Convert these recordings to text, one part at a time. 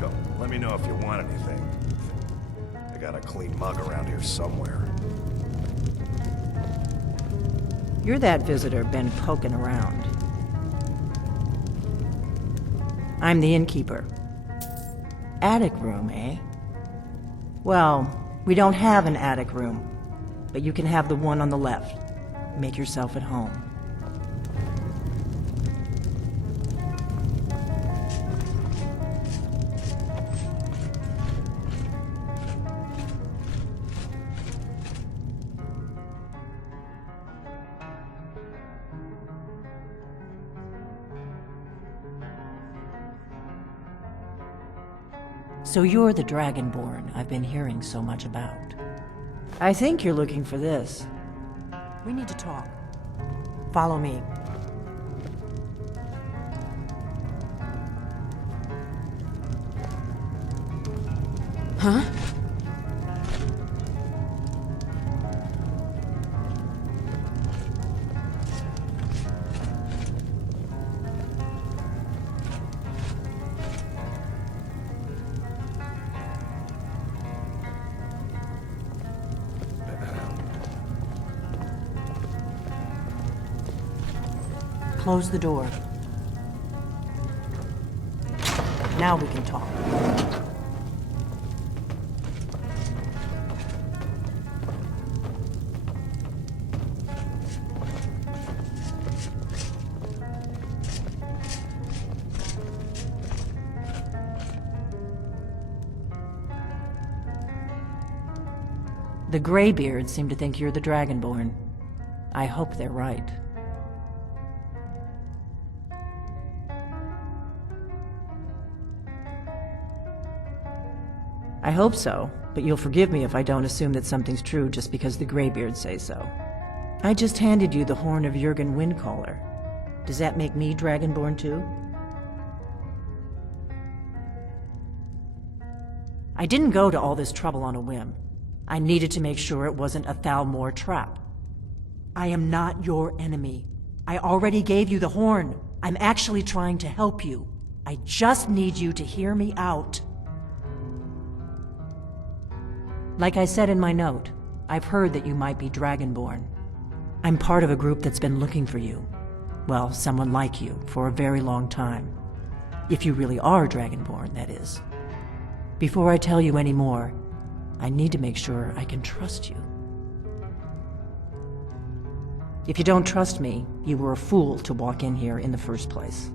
welcome. Let me know if you want anything. I got a clean mug around here somewhere. You're that visitor been poking around. I'm the innkeeper. Attic room, eh? Well, we don't have an attic room, but you can have the one on the left. Make yourself at home. So you're the Dragonborn I've been hearing so much about. I think you're looking for this. We need to talk. Follow me. Huh? Close the door. Now we can talk. The Greybeards seem to think you're the Dragonborn. I hope they're right. I hope so, but you'll forgive me if I don't assume that something's true just because the Greybeards say so. I just handed you the horn of Jurgen Windcaller. Does that make me Dragonborn too? I didn't go to all this trouble on a whim. I needed to make sure it wasn't a Thalmor trap. I am not your enemy. I already gave you the horn. I'm actually trying to help you. I just need you to hear me out. Like I said in my note, I've heard that you might be Dragonborn. I'm part of a group that's been looking for you. Well, someone like you, for a very long time. If you really are Dragonborn, that is. Before I tell you any more, I need to make sure I can trust you. If you don't trust me, you were a fool to walk in here in the first place.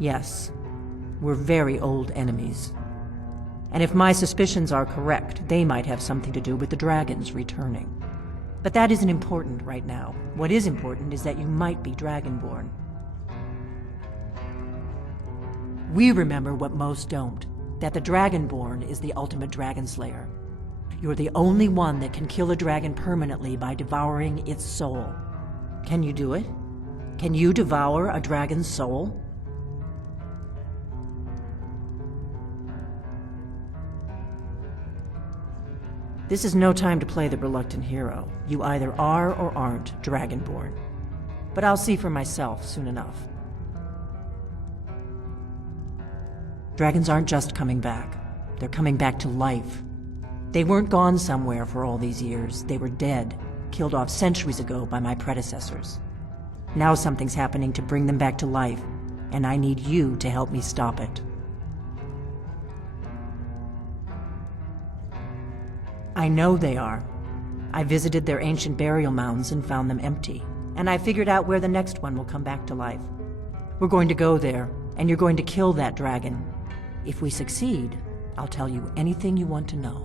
Yes, we're very old enemies. And if my suspicions are correct, they might have something to do with the dragons returning. But that isn't important right now. What is important is that you might be Dragonborn. We remember what most don't, that the Dragonborn is the ultimate dragon slayer. You're the only one that can kill a dragon permanently by devouring its soul. Can you do it? Can you devour a dragon's soul? This is no time to play the reluctant hero. You either are or aren't Dragonborn. But I'll see for myself soon enough. Dragons aren't just coming back. They're coming back to life. They weren't gone somewhere for all these years. They were dead, killed off centuries ago by my predecessors. Now something's happening to bring them back to life, and I need you to help me stop it. I know they are. I visited their ancient burial mounds and found them empty, and I figured out where the next one will come back to life. We're going to go there, and you're going to kill that dragon. If we succeed, I'll tell you anything you want to know.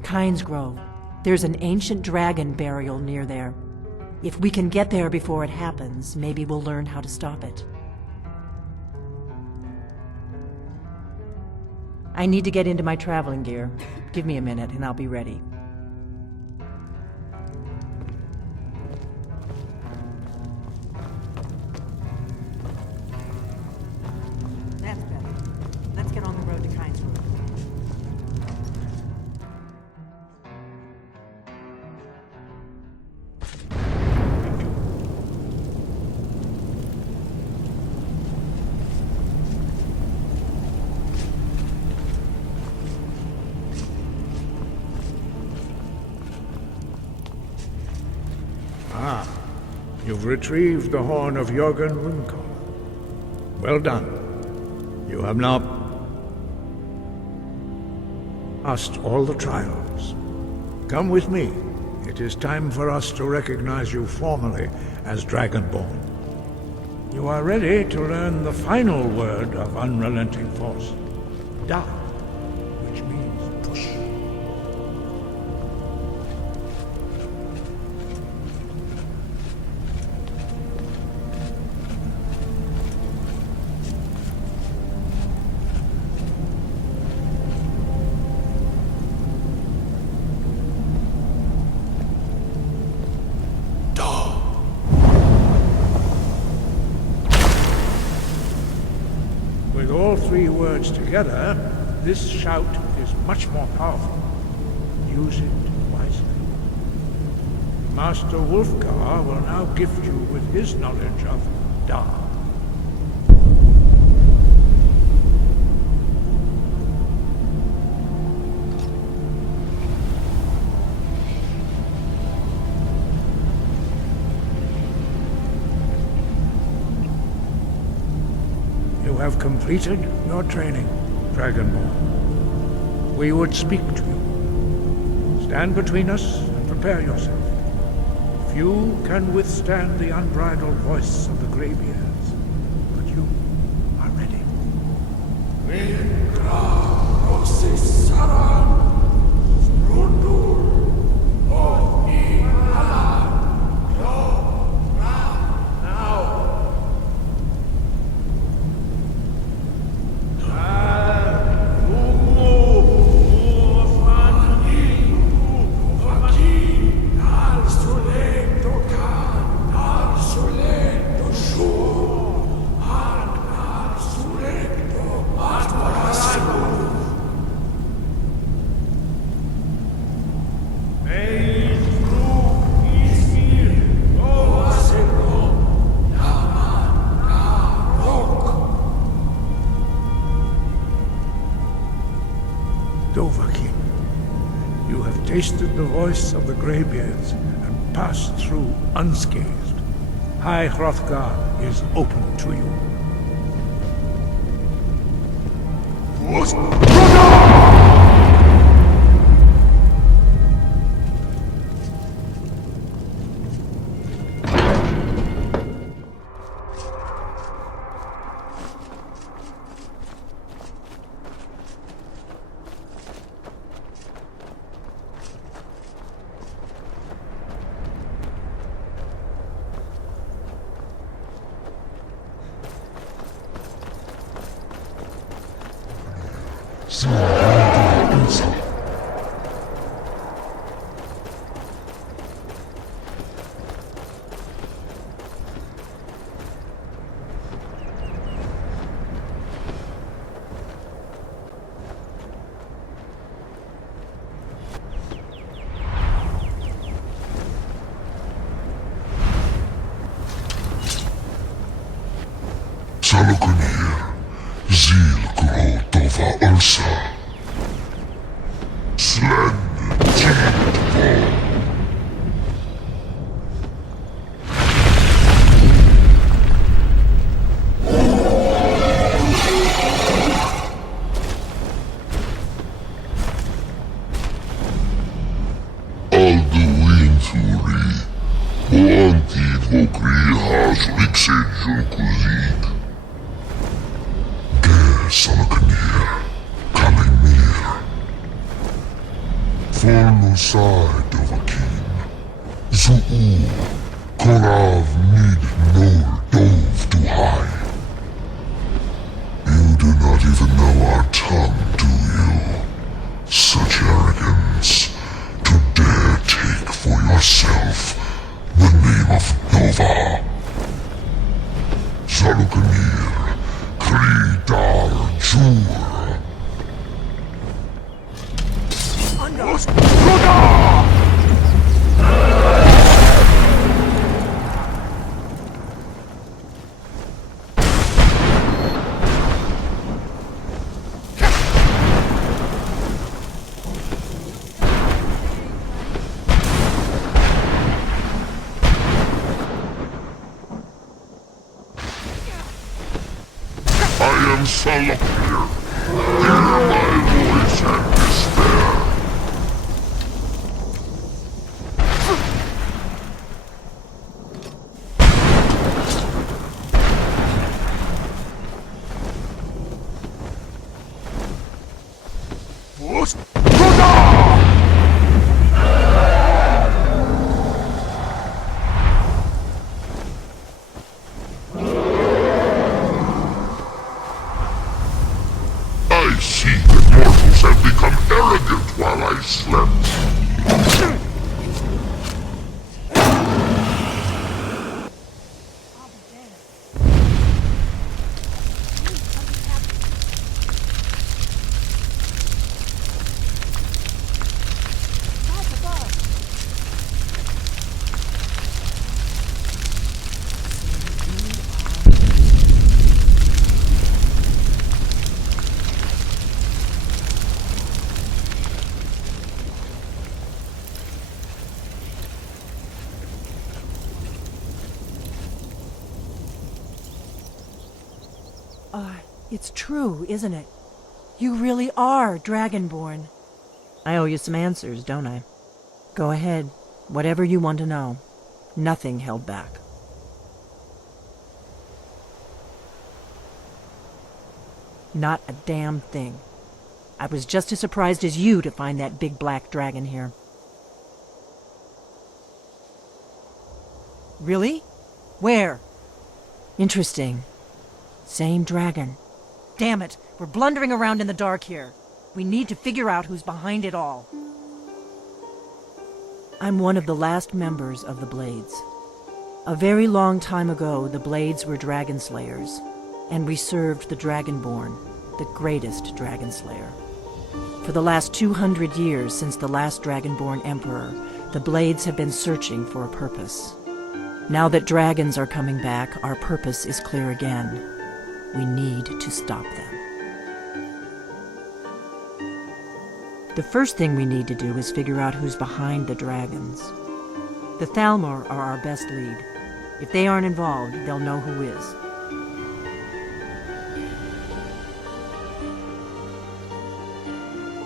Kynes Grove. There's an ancient dragon burial near there. If we can get there before it happens, maybe we'll learn how to stop it. I need to get into my traveling gear. Give me a minute and I'll be ready. That's better. Let's get on the road to Kynes Grove. You've retrieved the horn of Jörgen Runkel. Well done. You have now passed all the trials. Come with me. It is time for us to recognize you formally as Dragonborn. You are ready to learn the final word of unrelenting force. Da, which means push. With all three words together, this shout is much more powerful. Use it wisely. Master Wolfgar will now gift you with his knowledge of Da. You have completed your training, Dragonborn. We would speak to you. Stand between us and prepare yourself. Few can withstand the unbridled voice of the Greybeards, but you are ready. Dovahkiin, you have tasted the voice of the Greybeards and passed through unscathed. High Hrothgar is open to you. Salokunir, Zil Grotova Ursa. Slen Tidvo. Alduin Thuri, Boantid Vokri has Rixejun Kuzik. Salokunir, Kalimir. Fornusai Dovahkiin. Zuu, Korav Nid Nor Dov to high. You do not even know our tongue, do you? Such arrogance, to dare take for yourself the name of Nova. Salokunir, Kridar Jur. Salapir, hear my voice and despair. I see that mortals have become arrogant while I slept. It's true, isn't it? You really are Dragonborn. I owe you some answers, don't I? Go ahead. Whatever you want to know. Nothing held back. Not a damn thing. I was just as surprised as you to find that big black dragon here. Really? Where? Interesting. Same dragon. Damn it, we're blundering around in the dark here. We need to figure out who's behind it all. I'm one of the last members of the Blades. A very long time ago, the Blades were dragon slayers, and we served the Dragonborn, the greatest dragon slayer. For the last 200 years since the last Dragonborn Emperor, the Blades have been searching for a purpose. Now that dragons are coming back, our purpose is clear again. We need to stop them. The first thing we need to do is figure out who's behind the dragons. The Thalmor are our best lead. If they aren't involved, they'll know who is.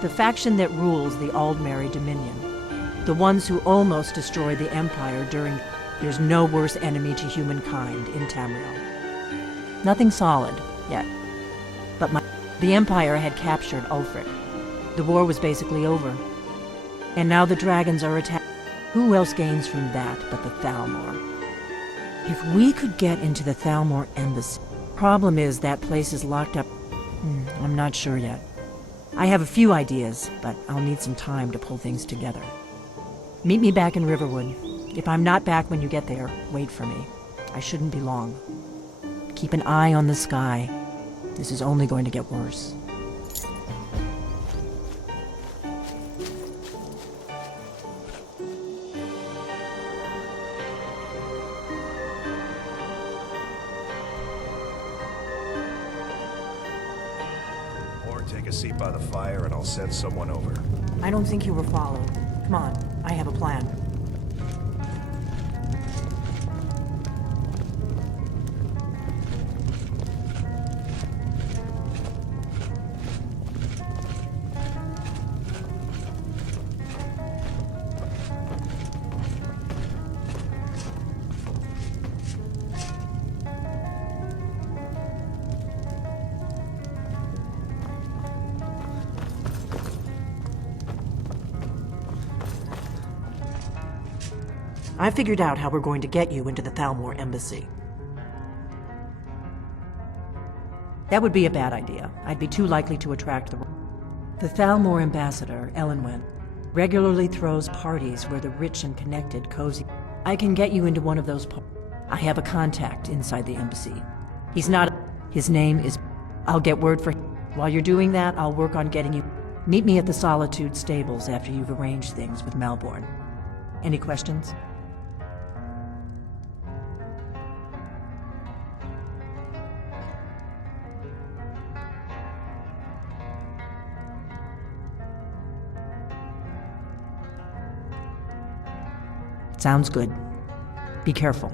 The faction that rules the Aldmeri Dominion. The ones who almost destroyed the Empire during... There's no worse enemy to humankind in Tamriel. Nothing solid, yet. But the Empire had captured Ulfric. The war was basically over. And now the dragons are attacked. Who else gains from that but the Thalmor? If we could get into the Thalmor embassy... Problem is that place is locked up. I'm not sure yet. I have a few ideas, but I'll need some time to pull things together. Meet me back in Riverwood. If I'm not back when you get there, wait for me. I shouldn't be long. Keep an eye on the sky. This is only going to get worse. Or take a seat by the fire and I'll send someone over. I don't think you were followed. Come on, I have a plan. I figured out how we're going to get you into the Thalmor embassy. That would be a bad idea. I'd be too likely to attract the... The Thalmor ambassador, Elenwen, regularly throws parties where the rich and connected cozy. I can get you into one of those parties. I have a contact inside the embassy. He's not... His name is... I'll get word for him. While you're doing that, I'll work on getting you... Meet me at the Solitude stables after you've arranged things with Malborn. Any questions? Sounds good. Be careful.